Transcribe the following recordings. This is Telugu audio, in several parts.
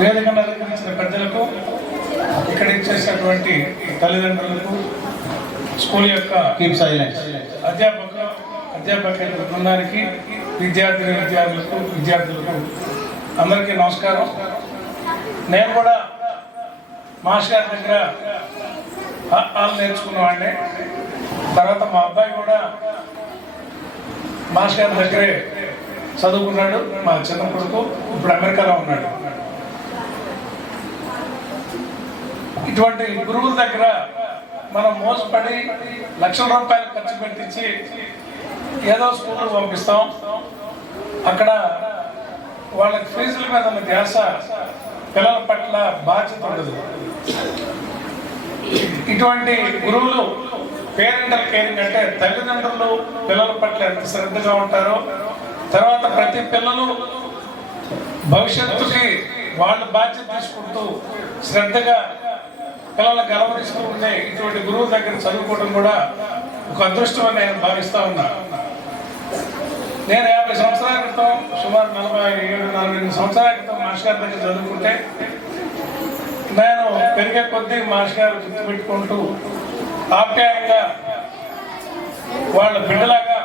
వేదికను అలంకరించిన పెద్దలకు, ఇక్కడ ఇచ్చేసినటువంటి తల్లిదండ్రులకు, స్కూల్ యొక్క అధ్యాపక బృందానికి, విద్యార్థులకు అందరికీ నమస్కారం. నేను కూడా మాస్టర్ గారి దగ్గర వాళ్ళు నేర్చుకున్నవాడిని. తర్వాత మా అబ్బాయి కూడా మాస్టర్ గారి దగ్గరే చదువుకున్నాడు. మా చిన్న కొడుకు ఇప్పుడు అమెరికాలో ఉన్నాడు. ఇటువంటి గురువుల దగ్గర మనం మోసపడి లక్షల రూపాయలు ఖర్చు పెట్టించి ఏదో స్కూల్కి పంపిస్తాం. అక్కడ వాళ్ళకి ఫీజుల మీద ఉన్న ధ్యాస, పిల్లల పట్ల బాధ్యత ఉండదు. ఇటువంటి గురువులు పేరెంటల్ కేరింగ్ అంటే తల్లిదండ్రులు పిల్లల పట్ల ఎంత శ్రద్ధగా ఉంటారో, తర్వాత ప్రతి పిల్లలు భవిష్యత్తుకి వాళ్ళు బాధ్యత తీసుకుంటూ శ్రద్ధగా పిల్లలకు అలవరిస్తూ ఉండే ఇటువంటి గురువు దగ్గర చదువుకోవడం కూడా ఒక అదృష్టం అని నేను భావిస్తా ఉన్నా. నేను 50 సంవత్సరాల క్రితం, సుమారు 47-48 సంవత్సరాల క్రితం మాస్టర్ గారి దగ్గర చదువుకుంటే, నేను పెరిగే కొద్దీ మాస్టర్ గారు గుర్తుపెట్టుకుంటూ ఆప్యాయంగా వాళ్ళ బిడ్డలాగా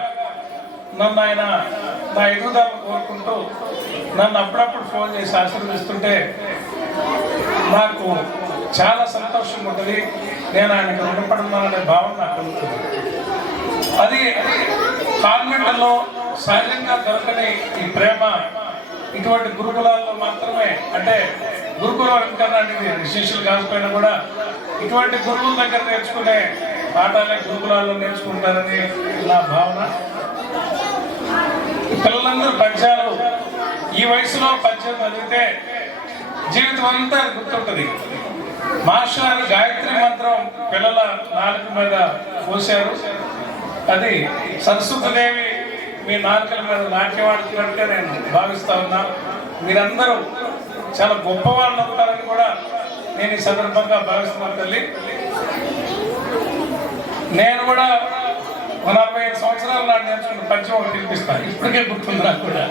నన్ను ఆయన నా ఎదుగుదలను కోరుకుంటూ నన్ను అప్పుడప్పుడు ఫోన్ చేసి ఆశీర్వదిస్తుంటే నాకు చాలా సంతోషంగా ఉంటుంది. నేను ఆయనకు రుణపడుతున్నాననే భావన నాకు కలుగుతుంది. అది కాన్వెంట్లో సహజంగా దొరకని ఈ ప్రేమ ఇటువంటి గురుకులాల్లో మాత్రమే, అంటే గురుకులం కన్నా శిష్యులు కాకపోయినా కూడా ఇటువంటి గురువుల దగ్గర నేర్చుకునే పాఠాలే గురుకులాల్లో నేర్చుకుంటారని నా భావన. పిల్లలందరూ పద్యాలు ఈ వయసులో పద్యం చదివితే జీవితం అంతా గుర్తుంటుంది. మాస్టర్ గాయత్రి మంత్రం పిల్లల నాలుక మీద పోశారు. అది సరస్వతీదేవి మీ నాలుకల మీద నాట్యం ఆడుతున్నట్టుగా నేను భావిస్తా ఉన్నా. మీరందరూ చాలా గొప్పవాళ్ళు అవుతారని కూడా నేను ఈ సందర్భంగా భావిస్తున్నాను. తల్లి, నేను కూడా 45 సంవత్సరాల నాడు నేర్చుకున్న పద్యం ఒకటి పిలిపిస్తాను. ఇప్పటికే గుర్తుంది నాకు కూడా.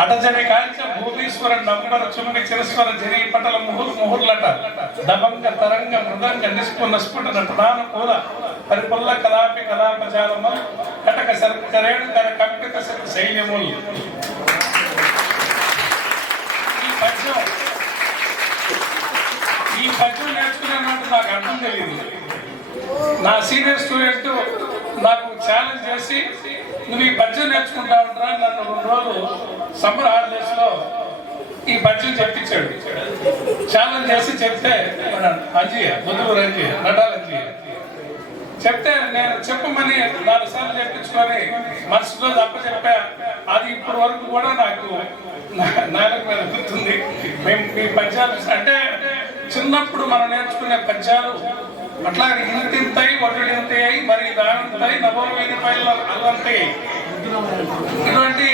అటజని కాంచ భూమీశ్వర నమ్మడ చుమ్మి చిరస్వర జరి పటల ముహుర్లట దబంగ తరంగ మృదంగ నిస్పున్న స్ఫుట నటనాను కూల పరిపుల్ల కలాపి కలాపజాలమ కటక సరేణు కర కంపిత శైల్యములు. ఈ పద్యం నేర్చుకునేటట్టు నాకు అర్థం తెలియదు. నా సీనియర్ స్టూడెంట్ నాకు ఛాలెంజ్ చేసి, నువ్వు ఈ పద్యం నేర్చుకుంటా ఉంటారా, నన్ను 2 రోజులు సమ్మర్ హాలిడేస్ లో ఈ పద్యం చెప్పించాడు. ఛాలెంజ్ చేసి చెప్తే అంజయ్య, బుద్ధూరు అంజయ్య, నటాల అంజయ్య చెప్తే నేను చెప్పమని 4 సార్లు చెప్పించుకొని మనసులో తప్ప చెప్పా. అది ఇప్పటి వరకు కూడా నాకు నాలుగు మీద గుర్తుంది. మేము ఈ పద్యాలు అంటే చిన్నప్పుడు మనం నేర్చుకునే పద్యాలు అట్లా ఇంతింతాయి, వడ్డీలు ఇంతాయి, మరి దానింతాయి, నవోవేది పైన అల్లంతాయి. ఇటువంటి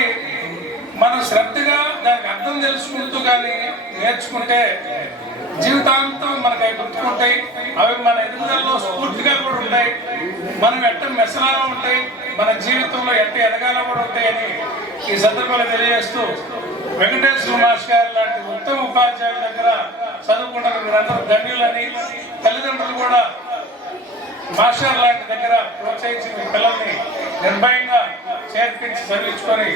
మనం శ్రద్ధగా దానికి అర్థం తెలుసుకుంటూ కానీ నేర్చుకుంటే జీవితాంతం మనకు అవి గుర్తుకుంటాయి. అవి మన ఎదుగుదలలో స్ఫూర్తిగా కూడా ఉంటాయి. మనం ఎట్ట మెసలాగా ఉంటాయి, మన జీవితంలో ఎట్ట ఎదగాల కూడా ఉంటాయని ఈ సందర్భంలో తెలియజేస్తూ, వెంకటేశ్వర మాస్టర్ గారు లాంటి ఉత్తమ ఉపాధ్యాయుల దగ్గర చదువుకుంటారు మీరందరూ ధన్యులని. తల్లిదండ్రులు కూడా మాస్టర్ లాంటి దగ్గర ప్రోత్సహించి మీ పిల్లల్ని నిర్భయంగా చేర్పించి చదివించుకొని